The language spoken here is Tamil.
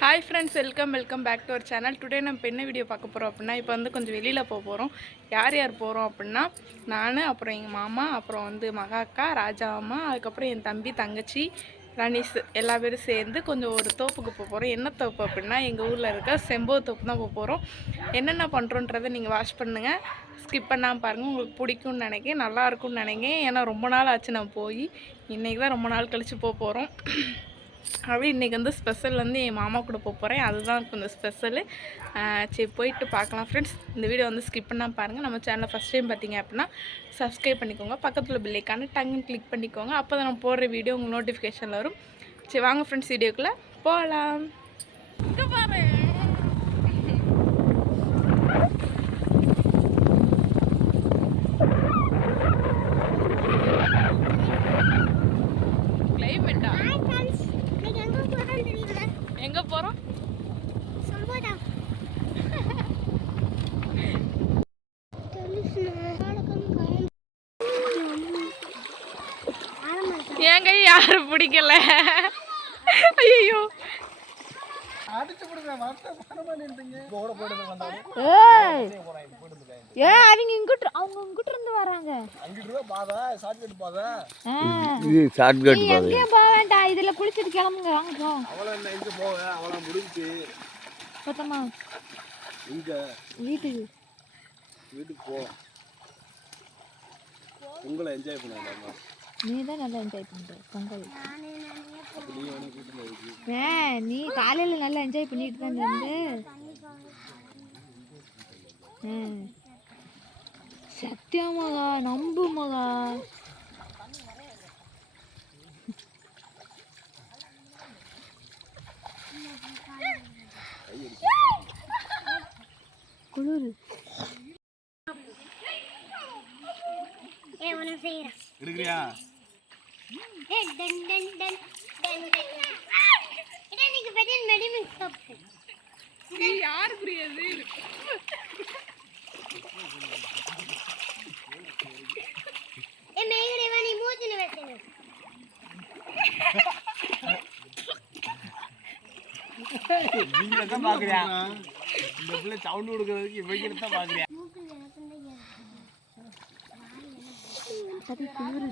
Hi friends, welcome back to our channel. Today நம்ம என்ன வீடியோ பார்க்க போகிறோம் அப்படின்னா, இப்போ வந்து கொஞ்சம் வெளியில் போகிறோம். யார் போகிறோம் அப்படின்னா, நான், அப்புறம் எங்கள் மாமா, அப்புறம் வந்து மகா அக்கா, ராஜா அம்மா, அதுக்கப்புறம் என் தம்பி, தங்கச்சி, ரனீஸ் எல்லா பேரும் சேர்ந்து கொஞ்சம் ஒரு தோப்புக்கு போகிறோம். என்ன தோப்பு அப்படின்னா, எங்கள் ஊரில் இருக்க செம்போ தோப்பு தான் போகிறோம். என்னென்ன பண்ணுறோன்றதை நீங்கள் வாட்ச் பண்ணுங்கள், ஸ்கிப் பண்ணாமல் பாருங்கள். உங்களுக்கு பிடிக்கும்னு நினைக்கிறேன், நல்லாயிருக்கும்னு நினைக்கிறேன். ஏன்னா ரொம்ப நாள் ஆச்சு நான் போய், இன்றைக்கி தான் ரொம்ப நாள் கழித்து போகிறோம். அப்படி இன்றைக்கி வந்து ஸ்பெஷல் வந்து என் மாமா கூட போகிறேன். அதுதான் கொஞ்சம் ஸ்பெஷலு. சரி, போயிட்டு பார்க்கலாம் ஃப்ரெண்ட்ஸ். இந்த வீடியோ வந்து ஸ்கிப் பண்ணால் பாருங்கள். நம்ம சேனலை ஃபஸ்ட் டைம் பார்த்தீங்க அப்படின்னா சப்ஸ்கிரைப் பண்ணிக்கோங்க. பக்கத்தில் பெல் ஐக்கான டங்குன்னு கிளிக் பண்ணிக்கோங்க. அப்போ தான் நம்ம போடுற வீடியோ உங்களுக்கு நோட்டிஃபிகேஷன் வரும். சரி வாங்க ஃப்ரெண்ட்ஸ், வீடியோக்குள்ளே போகலாம். இங்கே பாரு, கிளைமேட்டா எங்கே போகிறோம்? என் கை யாரும் பிடிக்கல. ஐயோ, இதுல குளிச்சிட்டு கிளம்புங்க, வாங்க வீட்டுக்கு போ. பொங்கலை என்ஜாய் பண்ணாங்க. நீ தான் நல்லா என்ஜாய் பண்ற பொங்கல். நீ காலையில நல்லா என்ஜாய் பண்ணிட்டு தான் இருந்து. சத்தியமாகா, நம்பு மகா. குளிரு எடுக்கிறியா? யாரு புரியாது? நீங்க தான் பாக்குறியா? இந்த பிள்ளை சவுண்ட் கொடுக்கறதுக்கு இவங்க தான் பாக்குறியா? குளிரு